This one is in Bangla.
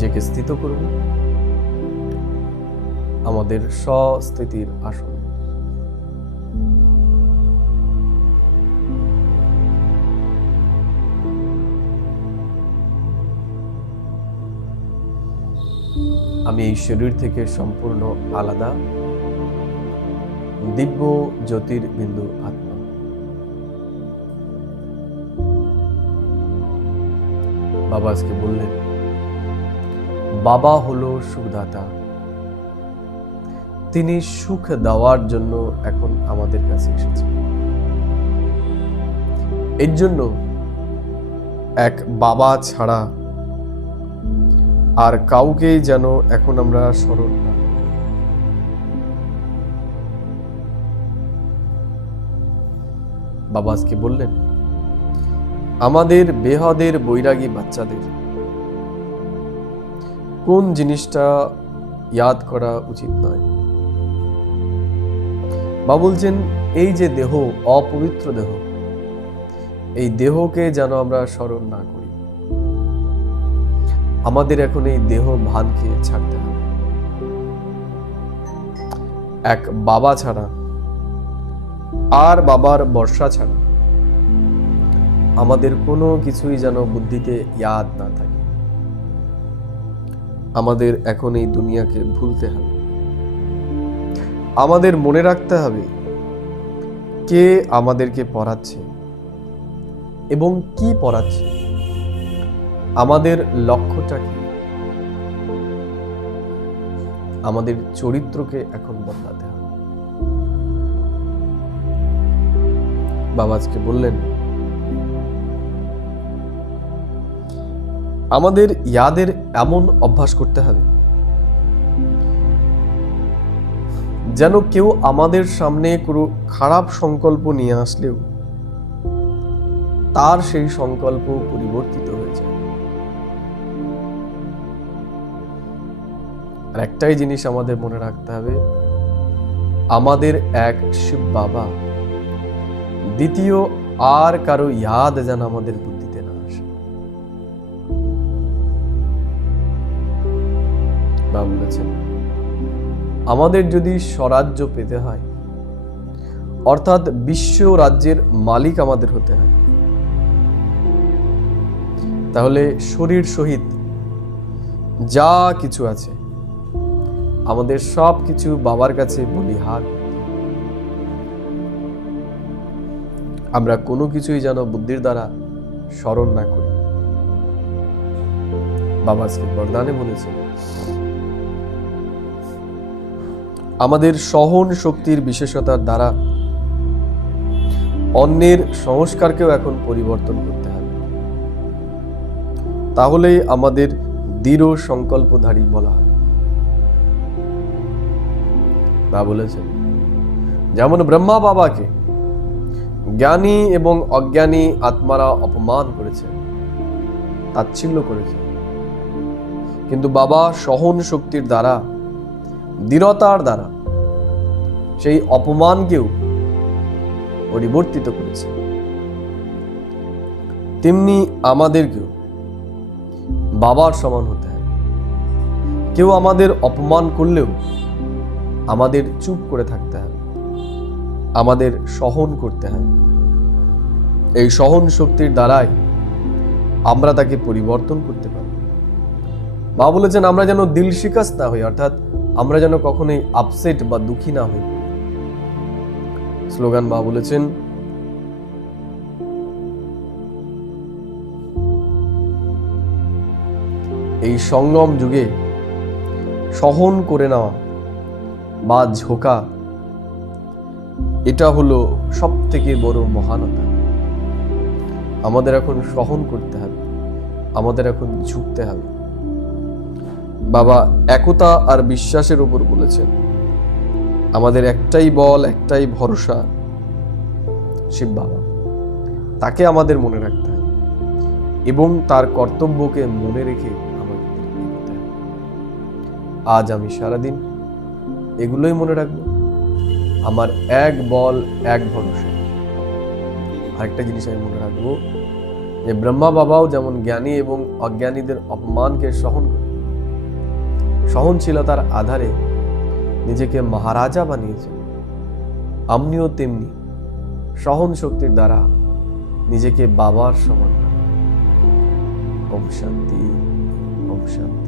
নিজেকে স্থিত করব আমাদের স্বস্থিতির আসনে। আমি এই শরীর থেকে সম্পূর্ণ আলাদা, দিব্য জ্যোতির্বিন্দু আত্মা। বাবা আজকে বললেন, বাবা হলো সুখদাতা, তিনি সুখ দেওয়ার জন্য এখন আমাদের কাছে এসেছেন। এর জন্য এক বাবা ছাড়া আর কাউকে যেন এখন আমরা স্মরণ না। বাবা আজকে বললেন, আমাদের বেহদের বৈরাগী বাচ্চাদের কোন জিনিসটা ইয়াদ করা উচিত নয়। বাবা বলছেন, এই যে দেহ, অপবিত্র দেহ, এই দেহকে যেন আমরা স্মরণ না করি। আমাদের এখন এই দেহ ভানকে ছাড়তে হবে। এক বাবা ছাড়া আর বাবার বর্ষা ছাড়া আমাদের কোনো কিছুই যেন বুদ্ধিতে ইয়াদ না থাকে। আমাদের এখন এই দুনিয়াকে ভুলতে হবে। আমাদের মনে রাখতে হবে কে আমাদেরকে পড়াচ্ছে এবং কি পড়াচ্ছে, আমাদের লক্ষ্যটা কি। আমাদের চরিত্রকে এখন বদলাতে হবে। বাবা আজকে বললেন, আমাদের ইয়াদের এমন অভ্যাস করতে হবে যেন কেউ আমাদের সামনে কোনো খারাপ সংকল্প নিয়ে আসলেও তার সেই সংকল্প পরিবর্তিত হয়ে যায়। আর একটাই জিনিস আমাদের মনে রাখতে হবে, আমাদের এক শিব বাবা, দ্বিতীয় আর কারো ইয়াদ যেন আমাদের বুদ্ধিতে না আসে। বাবা বলেছেন, আমাদের যদি স্বরাজ্য পেতে হয়, অর্থাৎ বিশ্ব রাজ্যের মালিক আমাদের হতে হয়, তাহলে শরীর সহিত যা কিছু আছে আমাদের সব কিছু বাবার কাছে বলিহার। আমরা কোনো কিছুই যেন বুদ্ধির দ্বারা স্মরণ না করি। বাবা আজকে বরদানে বলেছেন, আমাদের সহন শক্তির বিশেষতার দ্বারা অন্যের সংস্কারকেও এখন পরিবর্তন করতে হবে। তাহলেই আমাদের দৃঢ় সংকল্পধারী বলা হবে। বাবা বলেছেন, যেমন ব্রহ্মা বাবাকে জ্ঞানী এবং অজ্ঞানী আত্মারা অপমান করেছে, তাচ্ছিল্য করেছে, কিন্তু বাবা সহন শক্তির দ্বারা, দৃঢ়তার দ্বারা সেই অপমানকেও পরিবর্তিত করেছে। তেমনি আমাদেরকেও বাবার সমান হতে হবে। কেউ আমাদের অপমান করলেও আমাদের চুপ করে থাকতে হবে, আমাদের সহন করতে হবে। এই সহন শক্তির দ্বারাই আমরা তাকে পরিবর্তন করতে পারি। বাবা বলেছেন, আমরা যেন দিল শিকাস্ত না হই, অর্থাৎ আমরা যেন কখনোই আপসেট বা দুঃখী না হই। স্লোগান বাবা বলেছেন, এই সংগম যুগে সহন করে নেওয়া বা ঝোঁকা, এটা হলো সব থেকে বড় মহানতা। আমাদের এখন সহন করতে হবে, আমাদের এখন ঝুঁকতে হবে। বাবা একতা আর বিশ্বাসের উপর বলেছেন, আমাদের একটাই বল, একটাই ভরসা, শিব বাবা। তাকে আমাদের মনে রাখতে হবে এবং তার কর্তব্যকে মনে রেখে আমাদের এগোতে হবে। আজ আমি সারাদিন এগুলোই মনে রাখবো, আমার এক বল, এক ভরসা। আরেকটা জিনিস আমি মনে রাখবো যে ব্রহ্মা বাবাও যেমন জ্ঞানী এবং অজ্ঞানীদের অপমানকে সহন করে, সহনশীলতার আধারে নিজেকে মহারাজা বানিয়েছেন, আপনিও তেমনি সহন শক্তির দ্বারা নিজেকে বাবার সমান। ওম শান্তি, ওম শান্তি।